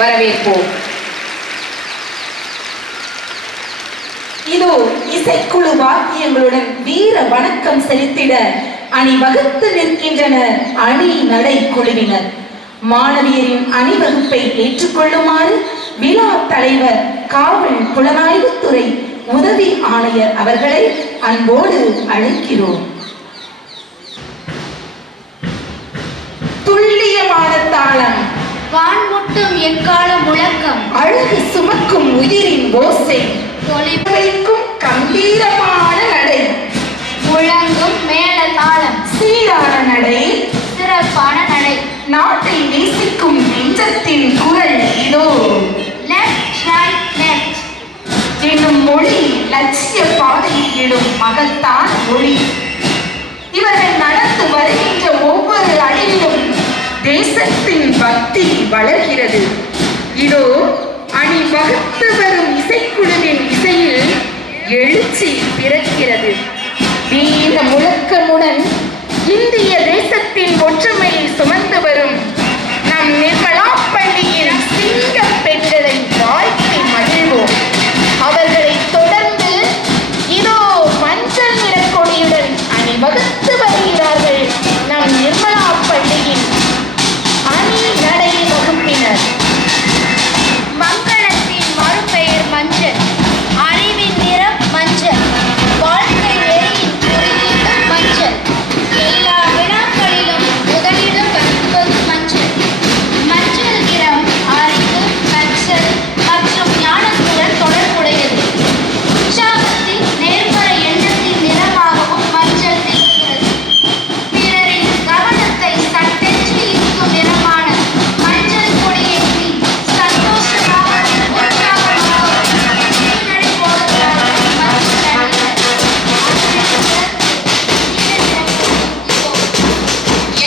வரவேற்போம். இதோ இசைக்குழு வாத்தியங்களுடன் வீர வணக்கம் செலுத்திட அணிவகுத்து நிற்கின்றனர் அணி நடை குழுவினர். மாணவியரின் அணிவகுப்பை ஏற்றுக்கொள்ளுமாறு விழா தலைவர் காவல் புலனாய்வுத்துறை உதவி ஆணையர் அவர்களை அன்போடு அழைக்கிறோம். துல்லியமான தாளம், வான்முட்டும் எக்கால முழக்கம், அழகு சுமக்கும் உயிரின் ஓசை, ஒளிவைக்கும் கம்பீரமான நடை, முழங்கும் மேல தாளம், சீரான நடை, சிறப்பான நடை, நாட்டை நேசிக்கும் நெஞ்சத்தின் குரல் இதோ. லெஃப்ட் ரைட் லெஃப்ட் என்னும் மொழி லட்சிய பாதையில் இடும் மகத்தான மொழி. இவர்கள் நடந்து வருகின்ற ஒவ்வொரு அடியிலும் தேசத்தின் பக்தி வளர்கிறது. இதோ அணி வகுத்து வரும் இசைக்குழுவின் இசையில் எழுச்சி பிறக்கிறது. வீர முழக்கமுடன் இந்திய தேசத்தின் ஒற்றுமையை சுமந்து வரும் நம் நிர்மலா பள்ளியின் சிங்க பெண்களை வாழ்த்தி மகிழ்வோம். அவர்களை தொடர்ந்து இதோ மஞ்சள் நிற கொடியுடன் அணிவகுத்து வருகிறார்கள் நம் நிர்மலா பள்ளியின் அணி நடை வகுப்பினர். மங்களத்தின் மறுபெயர் மஞ்சள், அறிவின் நிறம் மஞ்சள், வாழ்க்கை நெறியின் குறியீடு மஞ்சள், எல்லா வினாக்களிலும் முதலிடம் வகிப்பது மஞ்சள். மஞ்சள் நிறம் அறிவு, கற்றல் மற்றும் ஞானத்துடன் தொடர்புடையது. உற்சாகத்தின் நேர்மறை எண்ணத்தின் நிறமாகவும் மஞ்சள் திகழ்கிறது. பிறரின் கவனத்தை சட்டென்று ஈர்க்கும் நிறமான மஞ்சள் கொடியேற்றி சந்தோஷமாகவும் உற்சாகமாகவும் நீர்நடை போடுகிறார்கள் மஞ்சள் அணியினர்.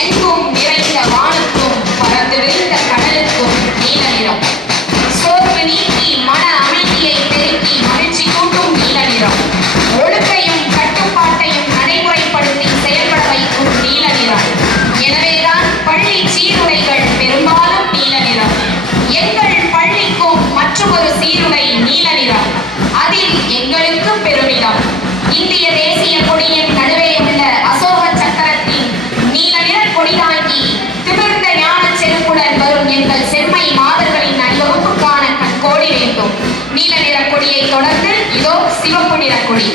எங்கும் நிறைந்த வானுக்கும் பறந்து விழுந்த கடலுக்கும் நீல நிறம். சோர்வு நீக்கி மன அமைதியை பெருக்கி மகிழ்ச்சி கூட்டும் நீல நிறம். ஒழுக்கையும் கட்டுப்பாட்டையும் நடைமுறைப்படுத்தி செயல்பட வைக்கும் நீல நிறம். எனவேதான் பள்ளி சீருடைகள் பெரும்பாலும் நீல நிறம். எங்கள் பள்ளிக்கும் மற்றொரு சீருடை நீல நிறம். அதில் எங்களுக்கு பெருமிதம். இந்திய தேசிய கொடியின் நடுவே உள்ள அசோக சக்கரத்தின் நீல நிற கொடி தாங்கி திமிர்ந்த ஞான செருப்புடன் வரும் எங்கள் செம்மை மாதர்களின் அணிவகுப்புக்கான கோடி வேண்டும். நீல நிற கொடியை தொடர்ந்து இதோ சிவப்பு நிற கொடி.